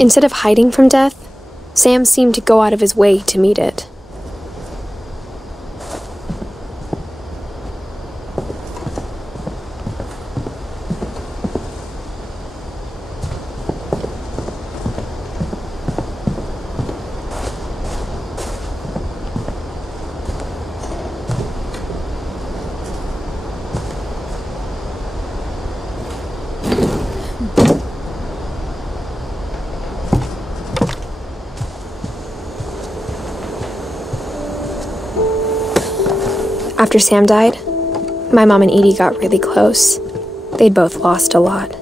Instead of hiding from death, Sam seemed to go out of his way to meet it. After Sam died, my mom and Edie got really close. They'd both lost a lot.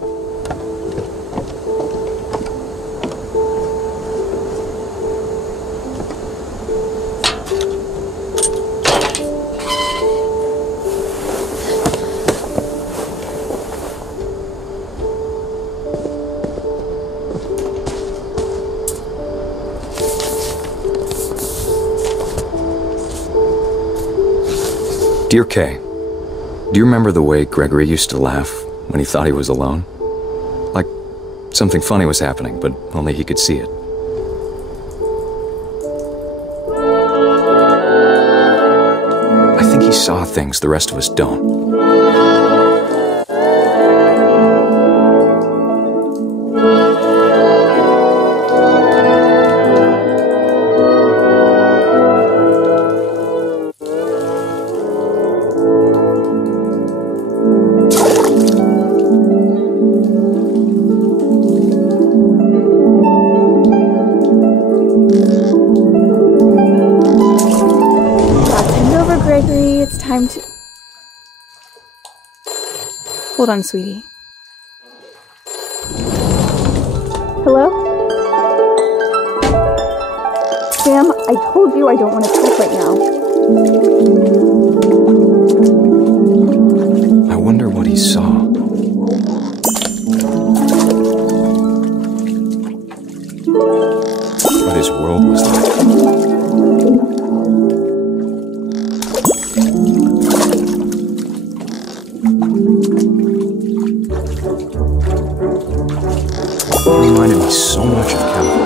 Dear Kay, do you remember the way Gregory used to laugh when he thought he was alone? Like something funny was happening, but only he could see it. I think he saw things the rest of us don't. Hold on, sweetie. Hello? Sam, I told you I don't want to talk right now. I wonder what he saw. What his world was like. It reminded me so much of Calvin.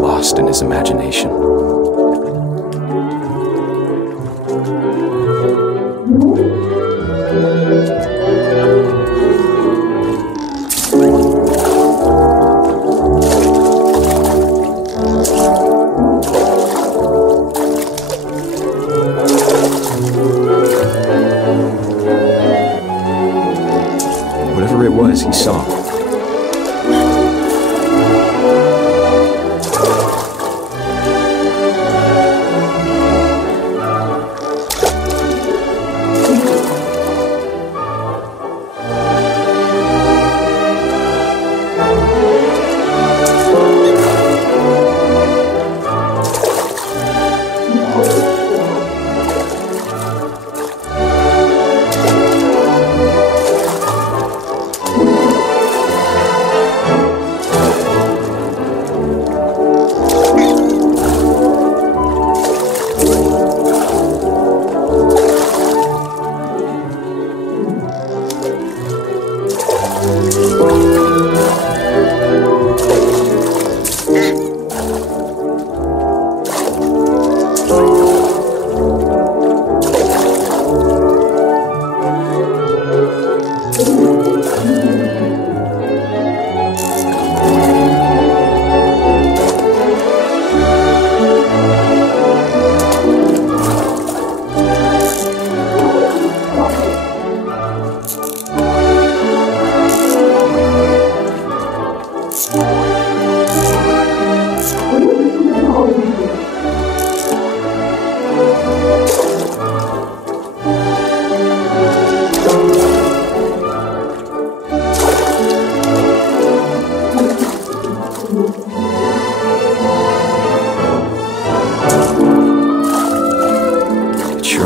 Lost in his imagination. Whatever it was, he saw.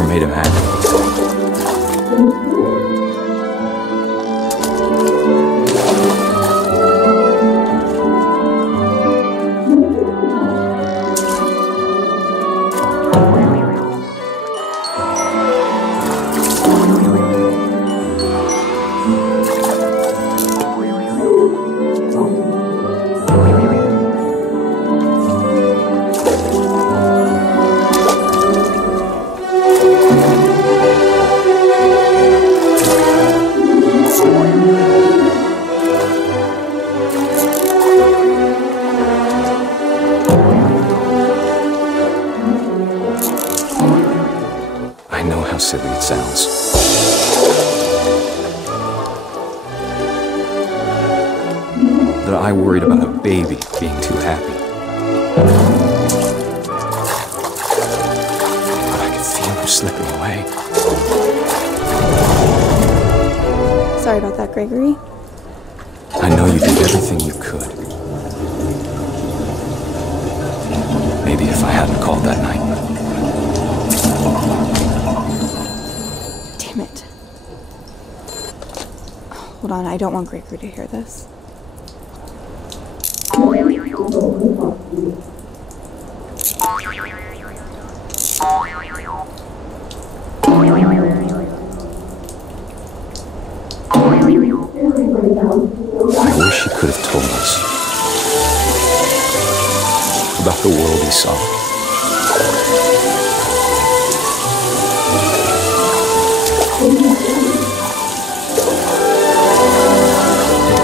Made him happy. that I worried about a baby being too happy. But I could feel him slipping away. Sorry about that, Gregory. I know you did everything you could. Maybe if I hadn't called that night. Damn it. Hold on, I don't want Gregory to hear this. I wish he could have told us about the world he saw.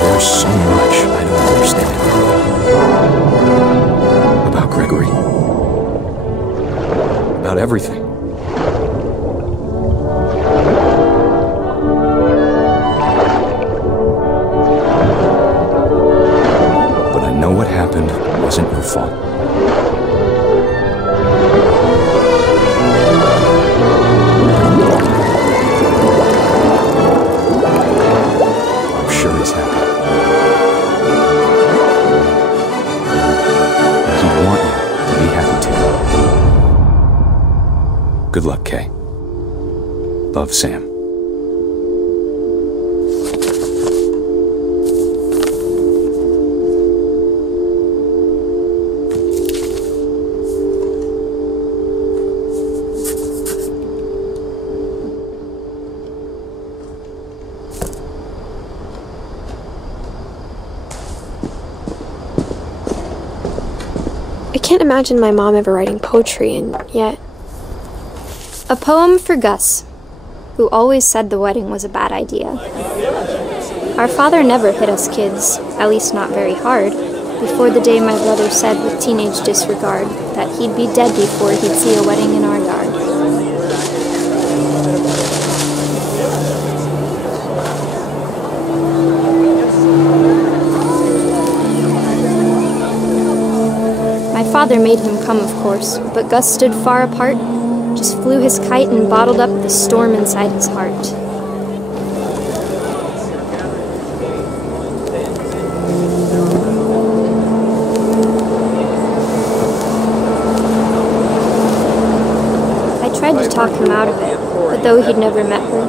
There's so much I don't understand about Gregory. About everything. But I know what happened wasn't your fault. I'm sure he's happy. And he'd want you to be happy too. Good luck, Kay. Love, Sam. I can't imagine my mom ever writing poetry, and yet... A poem for Gus, who always said the wedding was a bad idea. Our father never hit us kids, at least not very hard, before the day my brother said with teenage disregard that he'd be dead before he'd see a wedding in our yard. My father made him come, of course, but Gus stood far apart, just flew his kite and bottled up the storm inside his heart. I tried to talk him out of it, but though he'd never met her,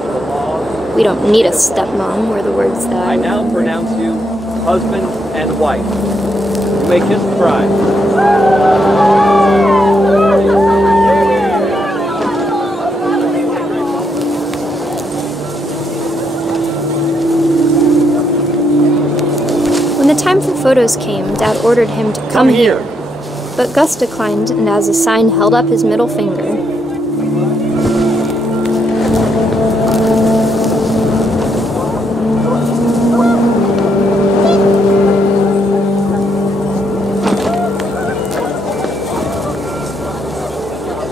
"We don't need a stepmom," were the words that I now pronounce you husband and wife. You may kiss the bride. When the time for photos came, Dad ordered him to come here. But Gus declined, and as a sign held up his middle finger.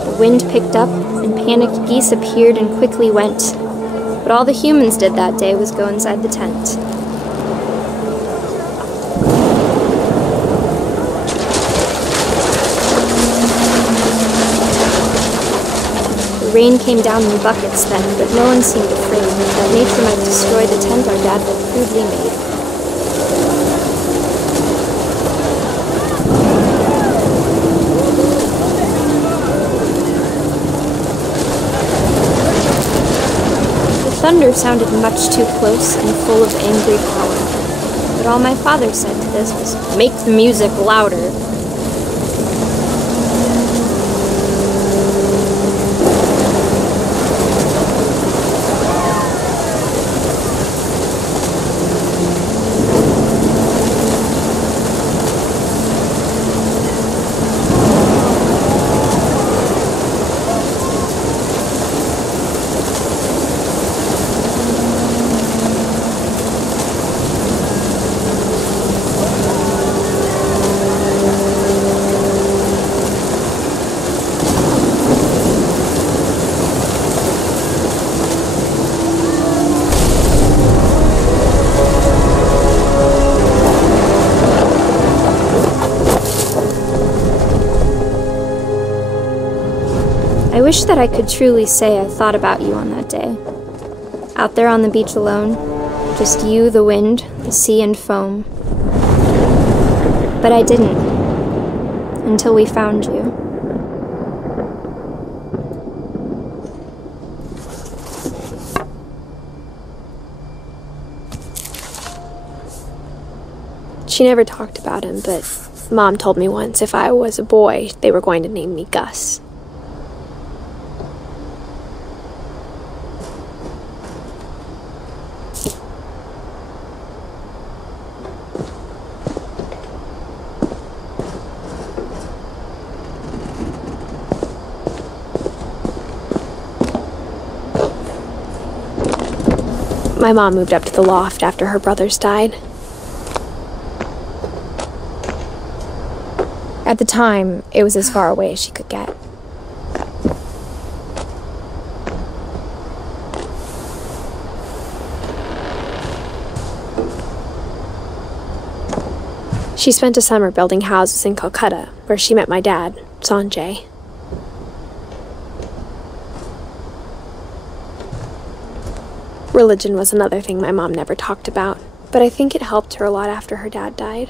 The wind picked up, and panicked geese appeared and quickly went. But all the humans did that day was go inside the tent. The rain came down in buckets then, but no one seemed afraid that nature might destroy the tent our dad had crudely made. The thunder sounded much too close and full of angry power, but all my father said to this was, "Make the music louder." wish that I could truly say I thought about you on that day. Out there on the beach alone, just you, the wind, the sea, and foam. But I didn't, until we found you. She never talked about him, but Mom told me once if I was a boy, they were going to name me Gus. My mom moved up to the loft after her brothers died. At the time, it was as far away as she could get. She spent a summer building houses in Calcutta, where she met my dad, Sanjay. Religion was another thing my mom never talked about, but I think it helped her a lot after her dad died.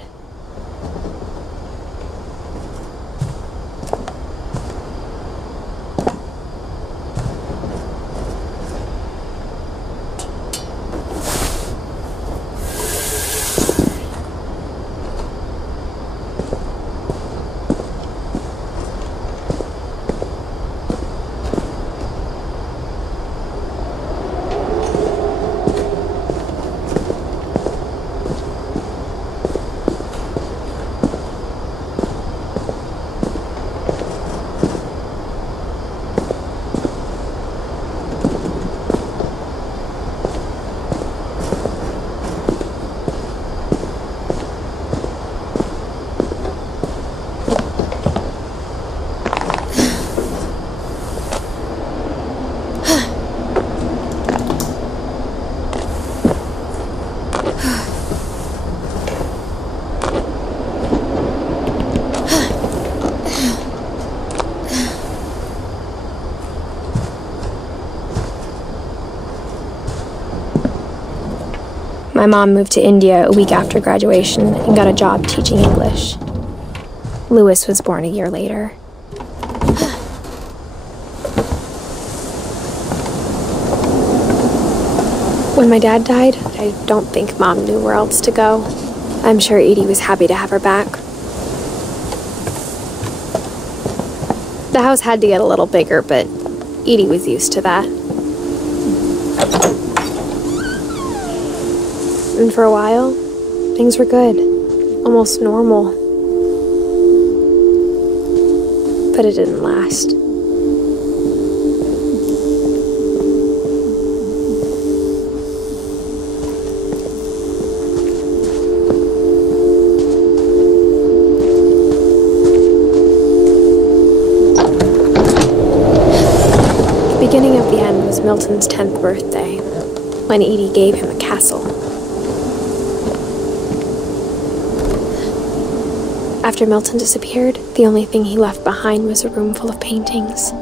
My mom moved to India a week after graduation and got a job teaching English. Louis was born a year later. When my dad died, I don't think Mom knew where else to go. I'm sure Edie was happy to have her back. The house had to get a little bigger, but Edie was used to that. And for a while, things were good, almost normal. But it didn't last. The beginning of the end was Milton's 10th birthday, when Edie gave him a castle. After Milton disappeared, the only thing he left behind was a room full of paintings.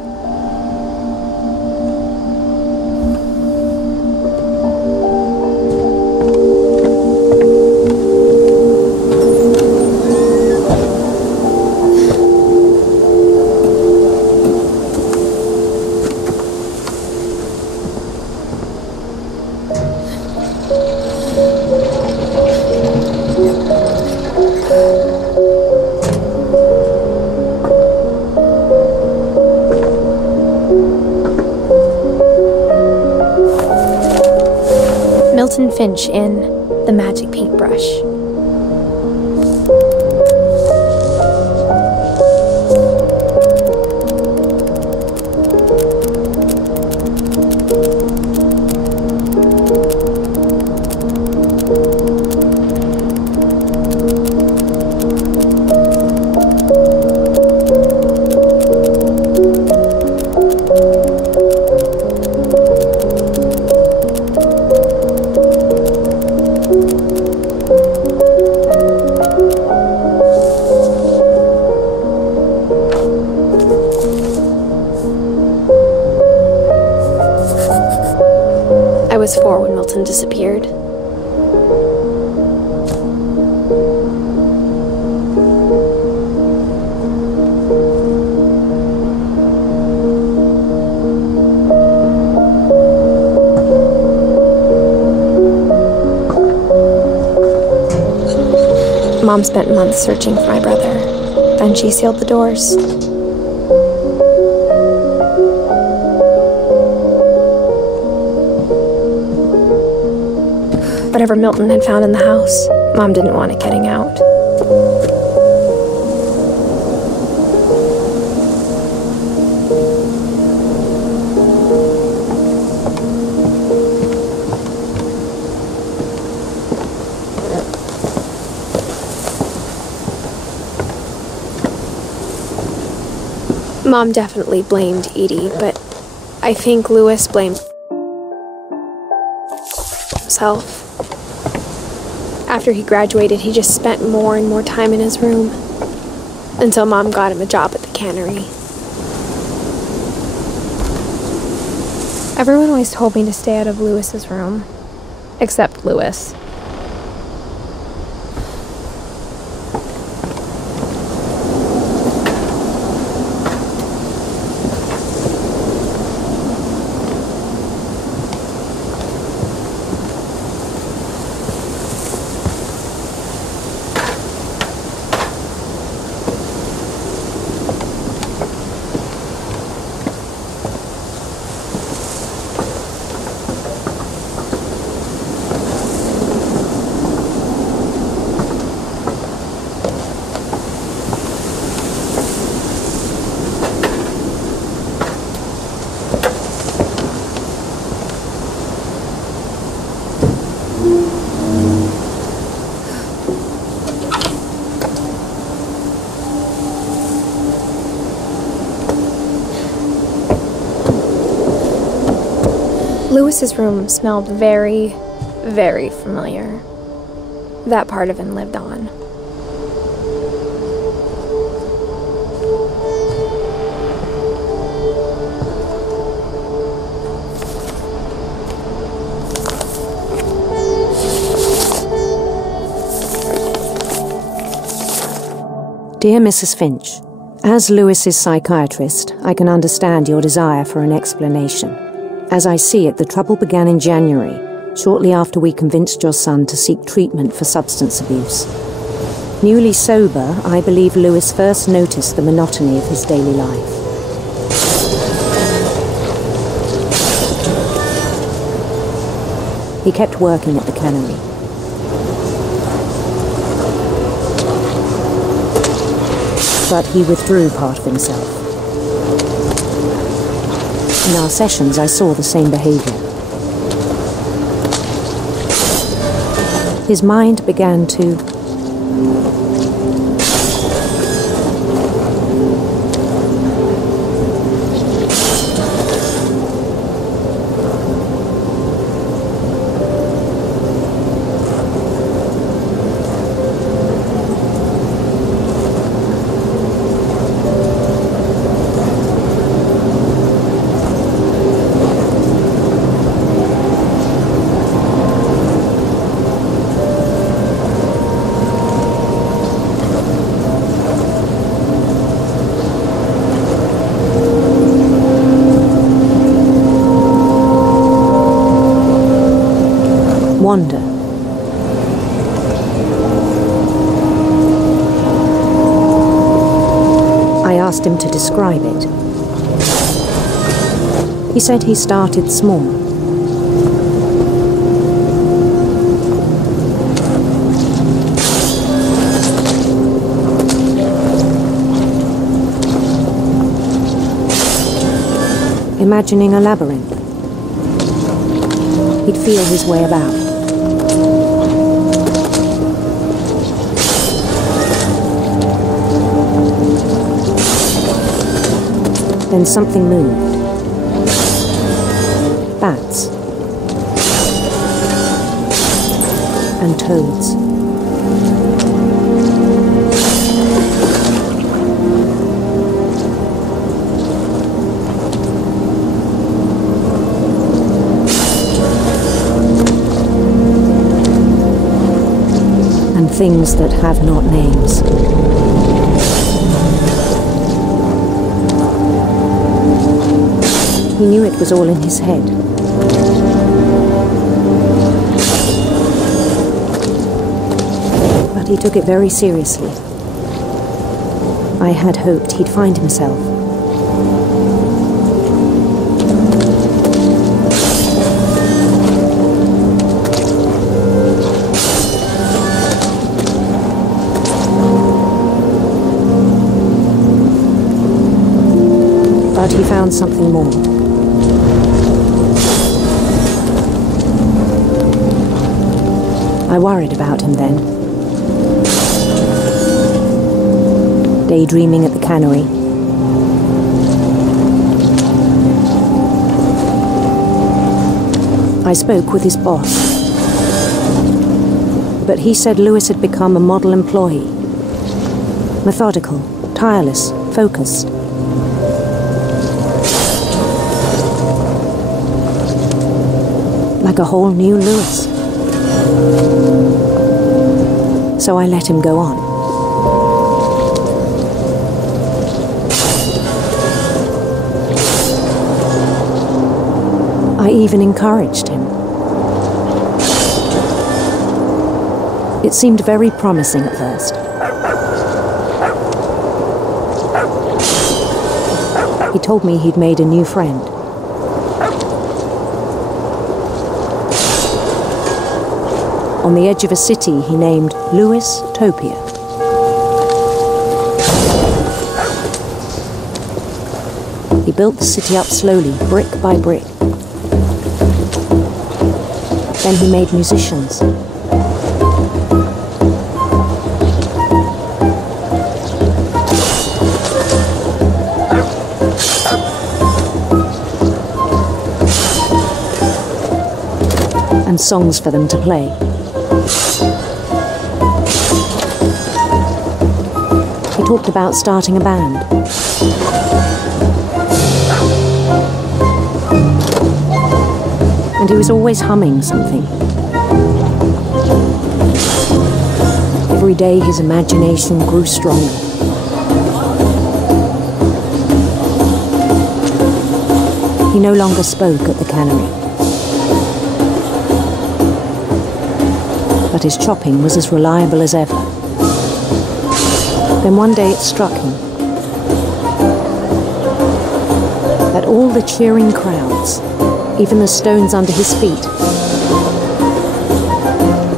Milton Finch in The Magic Paintbrush. was 4 when Milton disappeared. Mom spent months searching for my brother. Then she sealed the doors. Whatever Milton had found in the house, Mom didn't want it getting out. Mom definitely blamed Edie, but I think Lewis blamed himself. After he graduated, he just spent more and more time in his room, until Mom got him a job at the cannery. Everyone always told me to stay out of Lewis's room, except Lewis. Lewis's room smelled very, very familiar. That part of him lived on. Dear Mrs. Finch, as Lewis's psychiatrist, I can understand your desire for an explanation. As I see it, the trouble began in January, shortly after we convinced your son to seek treatment for substance abuse. Newly sober, I believe Lewis first noticed the monotony of his daily life. He kept working at the cannery. But he withdrew part of himself. In our sessions, I saw the same behavior. His mind began to wander. I asked him to describe it. He said he started small. Imagining a labyrinth. He'd feel his way about. Then something moved. Bats. And toads. things that have not names. He knew it was all in his head. But he took it very seriously. I had hoped he'd find himself. But he found something more. I worried about him then. Daydreaming at the cannery. I spoke with his boss. But he said Lewis had become a model employee. Methodical, tireless, focused. Like a whole new Lewis. So I let him go on. I even encouraged him. It seemed very promising at first. He told me he'd made a new friend. On the edge of a city he named Lewis Topia. He built the city up slowly, brick by brick. Then he made musicians. And songs for them to play. He talked about starting a band. And he was always humming something. Every day his imagination grew stronger. He no longer spoke at the cannery. But his chopping was as reliable as ever. Then one day it struck him that all the cheering crowds, even the stones under his feet,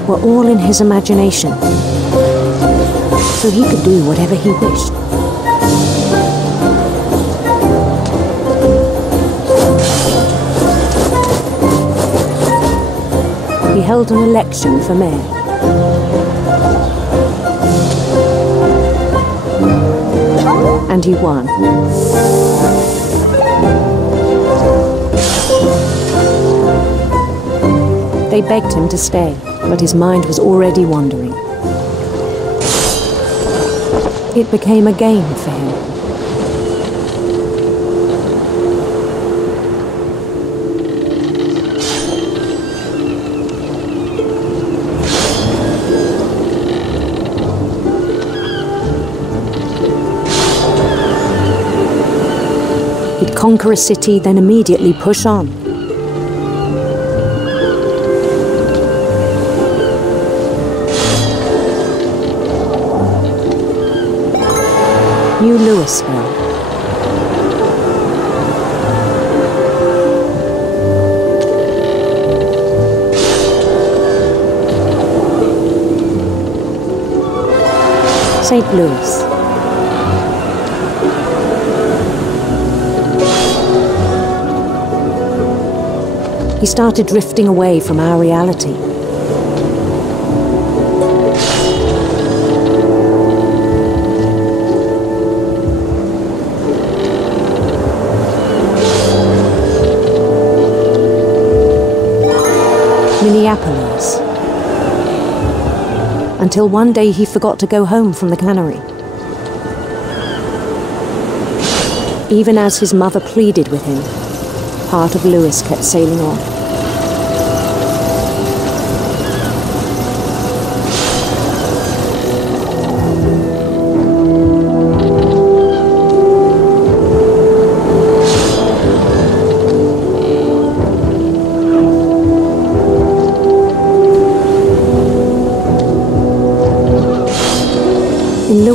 were all in his imagination, so he could do whatever he wished. He held an election for mayor. And he won. They begged him to stay, but his mind was already wandering. It became a game for him. He'd conquer a city, then immediately push on. New Louisville. St. Louis. He started drifting away from our reality. Minneapolis. Until one day he forgot to go home from the cannery. Even as his mother pleaded with him, part of Lewis kept sailing on.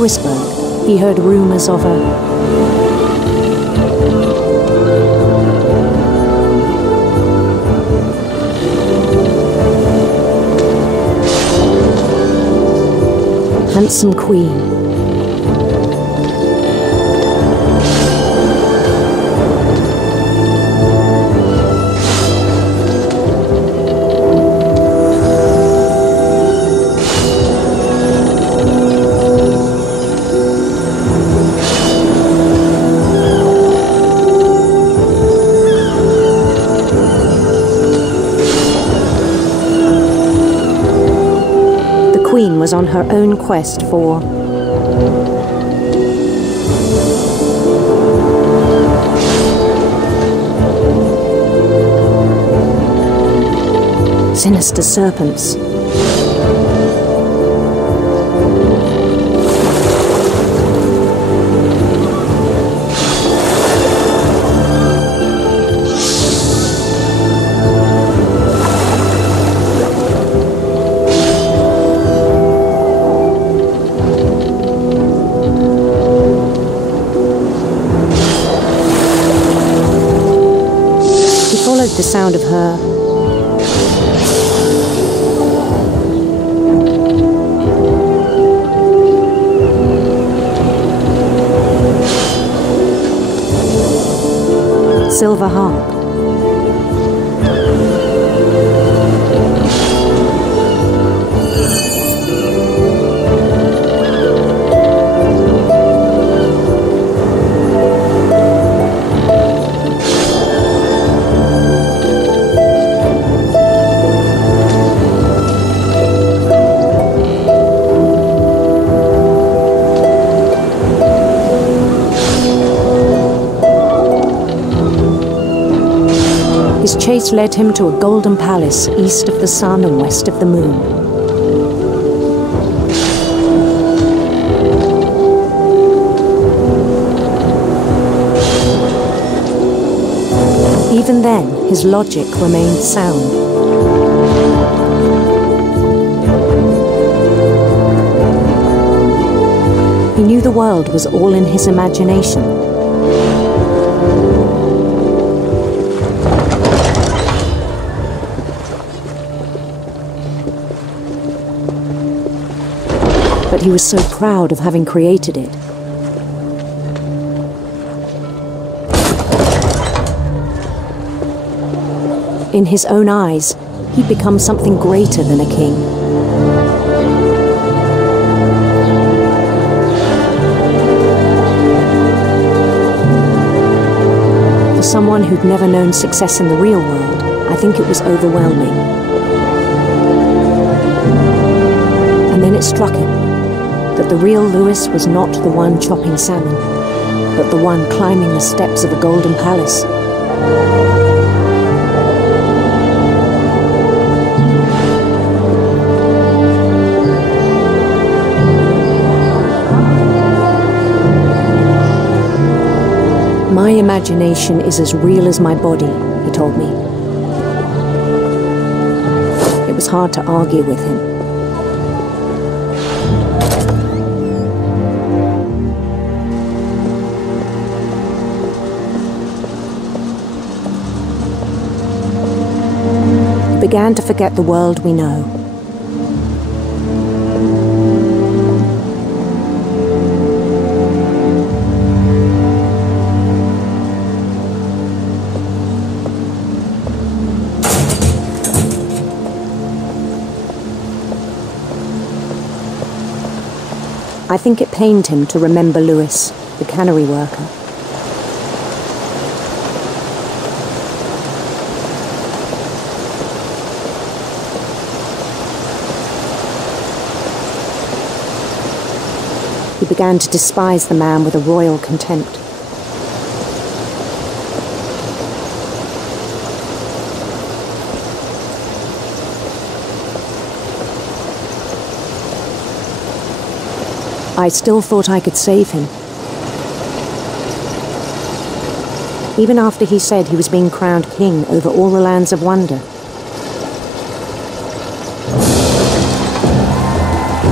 Louisburg, he heard rumors of a handsome queen. Was on her own quest for sinister serpents. The sound of her silver harp. His chase led him to a golden palace east of the sun and west of the moon. Even then, his logic remained sound. He knew the world was all in his imagination. But he was so proud of having created it. In his own eyes, he'd become something greater than a king. For someone who'd never known success in the real world, I think it was overwhelming. And then it struck him that the real Louis was not the one chopping salmon, but the one climbing the steps of a golden palace. My imagination is as real as my body, he told me. It was hard to argue with him. He began to forget the world we know. I think it pained him to remember Louis, the cannery worker. He began to despise the man with a royal contempt. I still thought I could save him. Even after he said he was being crowned king over all the lands of wonder.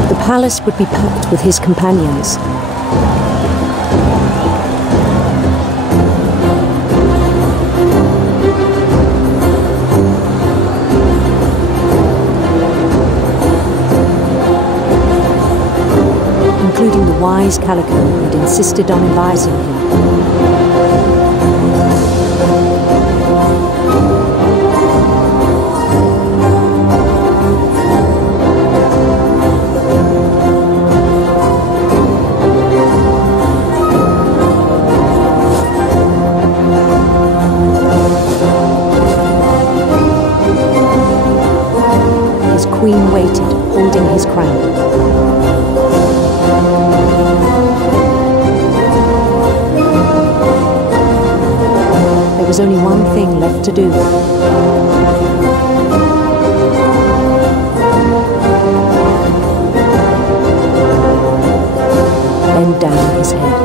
The palace would be packed with his companions. Including the wise Calico who had insisted on advising him. His queen waited, holding his crown. There was only one thing left to do. Bend down his head.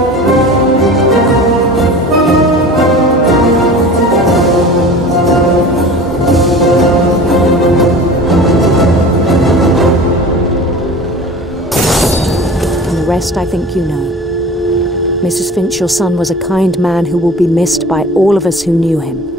And the rest I think you know. Mrs. Finch, your son was a kind man who will be missed by all of us who knew him.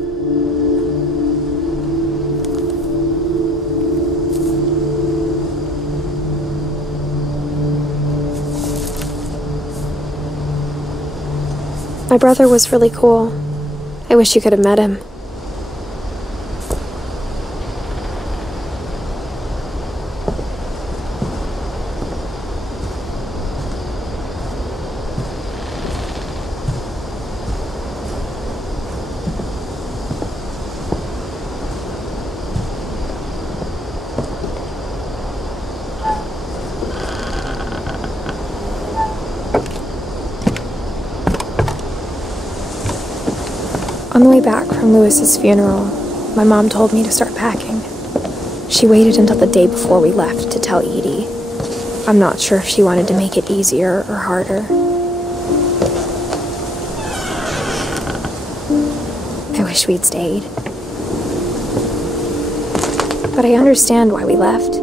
My brother was really cool. I wish you could have met him. On the way back from Lewis's funeral, my mom told me to start packing. She waited until the day before we left to tell Edie. I'm not sure if she wanted to make it easier or harder. I wish we'd stayed. But I understand why we left.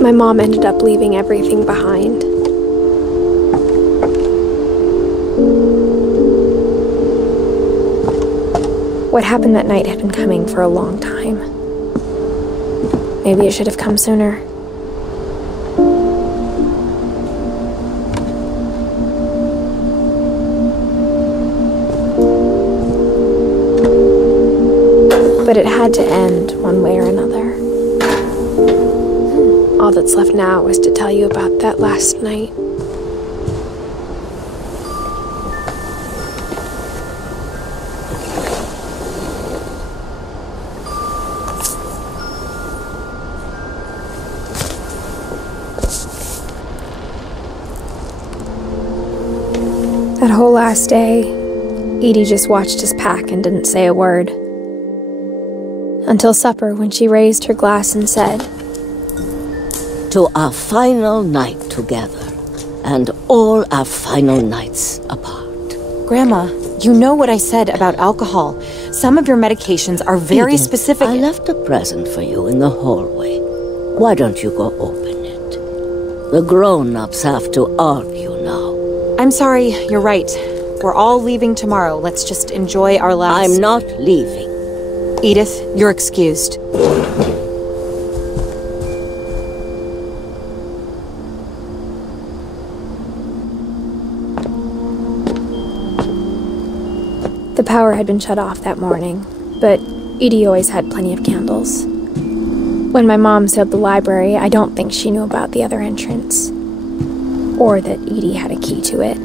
My mom ended up leaving everything behind. What happened that night had been coming for a long time. Maybe it should have come sooner. But it had to end one way or another. All that's left now is to tell you about that last night. That whole last day, Edie just watched us pack and didn't say a word. Until supper, when she raised her glass and said, "To our final night together, and all our final nights apart." Grandma, you know what I said about alcohol. Some of your medications are very Edith, specific. I left a present for you in the hallway. Why don't you go open it? The grown-ups have to argue now. I'm sorry, you're right. We're all leaving tomorrow. Let's just enjoy our last... I'm not leaving. Edith, you're excused. The power had been shut off that morning, but Edie always had plenty of candles. When my mom sealed the library, I don't think she knew about the other entrance, or that Edie had a key to it.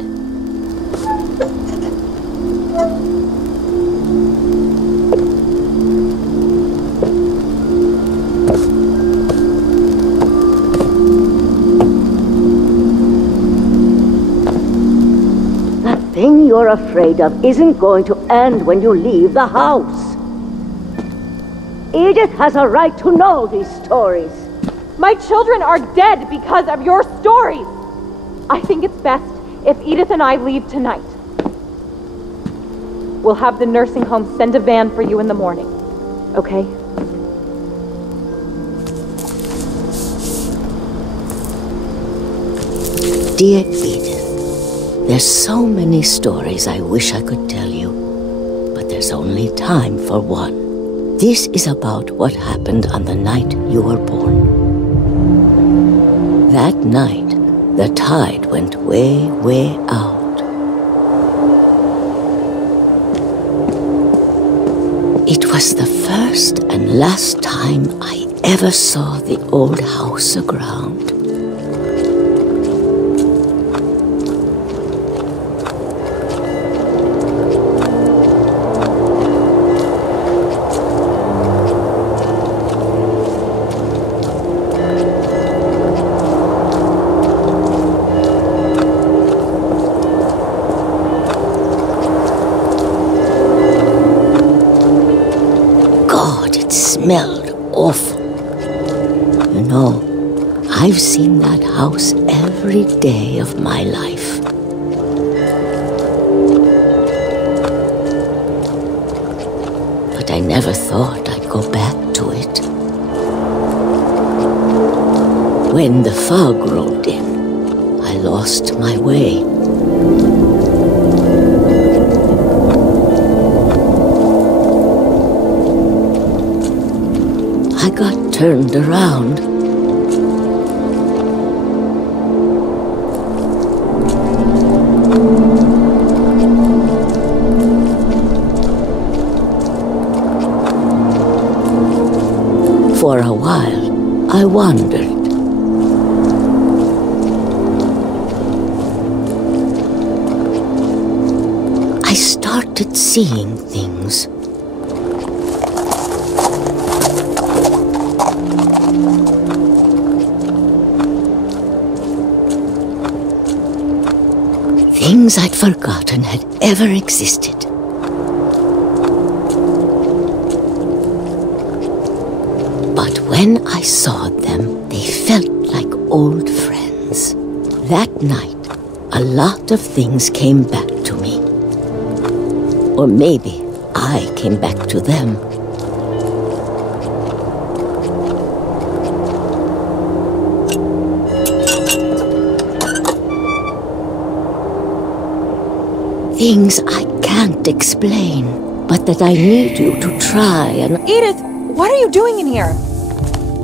That thing you're afraid of isn't going to end when you leave the house. Edith has a right to know these stories. My children are dead because of your stories. I think it's best if Edith and I leave tonight. We'll have the nursing home send a van for you in the morning. Okay? Dear Edith, there's so many stories I wish I could tell you, but there's only time for one. This is about what happened on the night you were born. That night, the tide went way, way out. It was the first and last time I ever saw the old house aground. Smelled awful. You know, I've seen that house every day of my life. But I never thought I'd go back to it. When the fog rolled in, I lost my way. I got turned around. For a while, I wandered. I started seeing things. Things I'd forgotten had ever existed. But when I saw them, they felt like old friends. That night, a lot of things came back to me. Or maybe I came back to them. Things I can't explain, but that I need you to try and... Edith, what are you doing in here?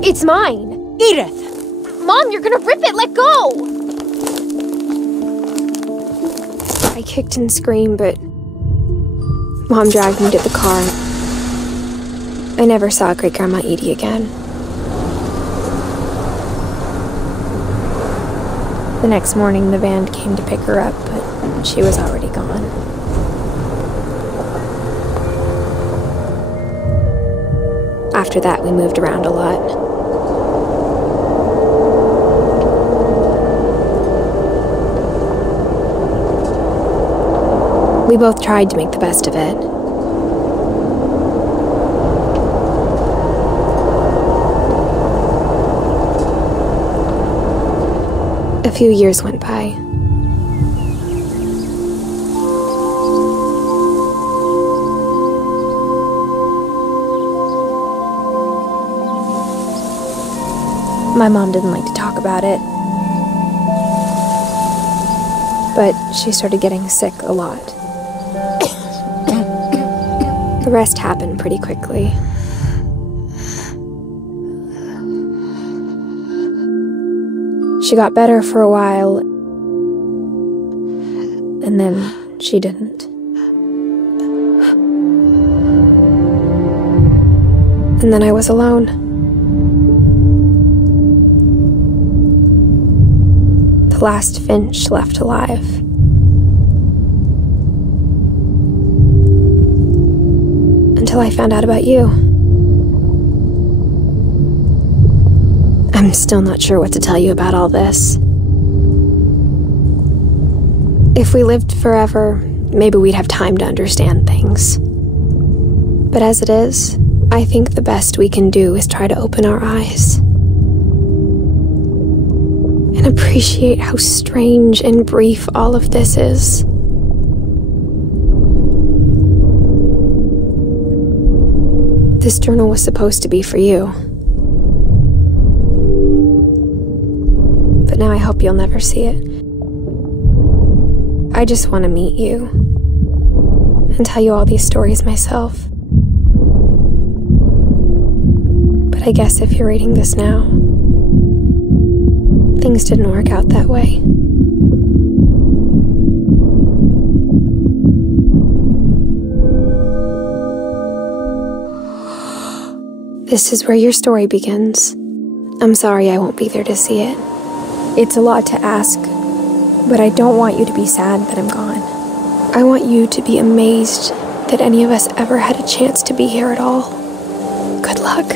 It's mine. Edith! Mom, you're gonna rip it! Let go! I kicked and screamed, but Mom dragged me to the car. I never saw Great-Grandma Edie again. The next morning, the van came to pick her up, but she was already gone. After that, we moved around a lot. We both tried to make the best of it. A few years went by. My mom didn't like to talk about it, but she started getting sick a lot. The rest happened pretty quickly. She got better for a while, and then she didn't. And then I was alone. The last Finch left alive. Until I found out about you. I'm still not sure what to tell you about all this. If we lived forever, maybe we'd have time to understand things. But as it is, I think the best we can do is try to open our eyes. And appreciate how strange and brief all of this is. This journal was supposed to be for you. But now I hope you'll never see it. I just want to meet you and tell you all these stories myself. But I guess if you're reading this now, things didn't work out that way. This is where your story begins. I'm sorry I won't be there to see it. It's a lot to ask, but I don't want you to be sad that I'm gone. I want you to be amazed that any of us ever had a chance to be here at all. Good luck.